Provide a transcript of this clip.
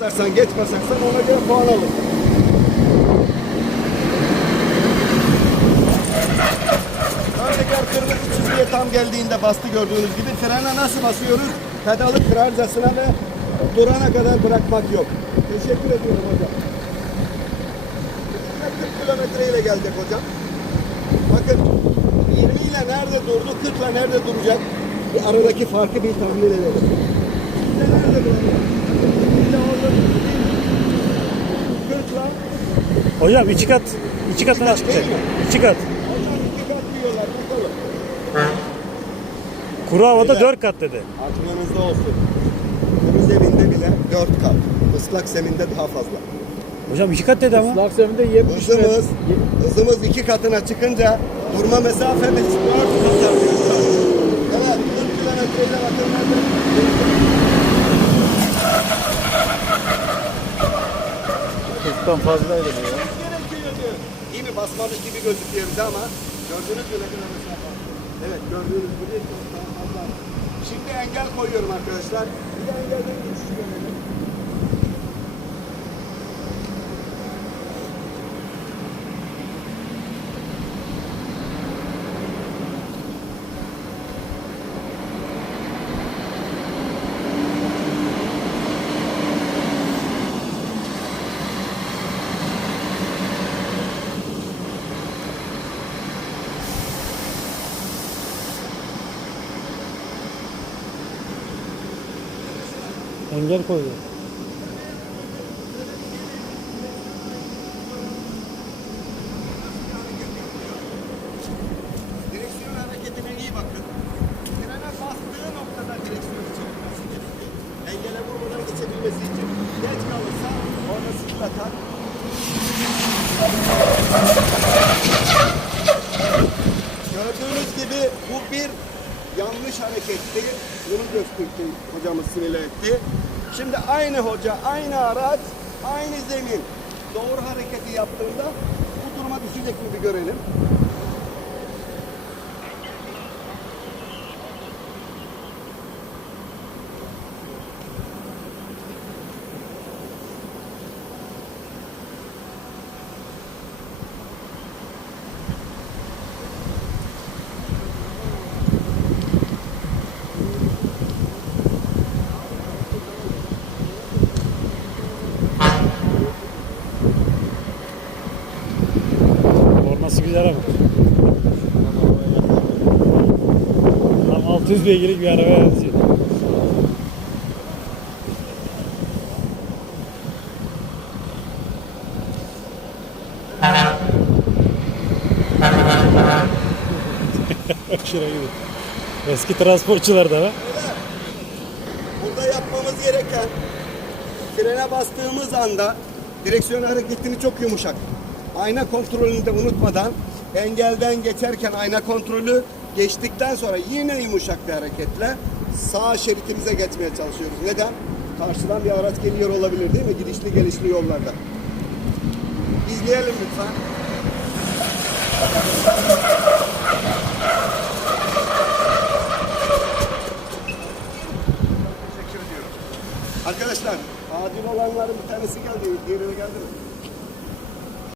Basarsan geç basarsan ona göre puan alır. Ön teker kırmızı çizgiye tam geldiğinde bastı gördüğünüz gibi frene nasıl basıyoruz? Pedalı kırarcasına ve durana kadar bırakmak yok. Teşekkür ediyorum hocam. 40 kilometre ile gelecek hocam. Bakın 20 ile nerede durdu, 40 ile nerede duracak? Bir aradaki farkı bir tahmin edelim. Şimdi nerede duracak? 20 ile orada durdu değil mi? 40 ile Hocam iki kat iki katına çıkacak. İki kat. Hocam iki kat diyorlar bakalım. Kuru havada Beyler. dört kat dedi. Aklınızda olsun. Kuru zeminde bile 4 kat. Islak zeminde daha fazla. Hocam iki kat dedi ama. Islak zeminde 70 metre. Hızımız, hızımız iki katına çıkınca durma mesafemiz 4 kat artıyor. Evet, 40 kilometreyle bakın Kırktan fazlaydı bu ya. İyi mi? Basmamış gibi gözüküyor bize ama gördüğünüz gibi ne kadar. Evet gördüğünüz gibi çok daha fazla. Şimdi engel koyuyorum arkadaşlar. Bir de engelden geçiş görelim. Engel koydu. Direksiyon hareketine iyi bakın. Frene bastığı noktada direksiyonu çekmesi gerekiyor. Engele vurmadan geçebilmesi için. Geç kalırsa orada sıkı atar. Gördüğünüz gibi bu bir yanlış hareketti. Bunu gösterdi hocamız simüle etti. Şimdi aynı hoca, aynı araç, aynı zemin doğru hareketi yaptığında bu duruma düşecek mi bir görelim. 30 beygirlik bir arabaya benziyor. Aşırı. Eski transportçular da var. Burada yapmamız gereken frene bastığımız anda direksiyon hareketini çok yumuşak. Ayna kontrolünü de unutmadan engelden geçerken ayna kontrolü geçtikten sonra yine yumuşak bir hareketle sağ şeritimize geçmeye çalışıyoruz. Neden? Karşıdan bir araç geliyor olabilir değil mi? Gidişli gelişli yollarda. İzleyelim lütfen. Arkadaşlar, adil olanların bir tanesi geldi. Diğerine geldi mi?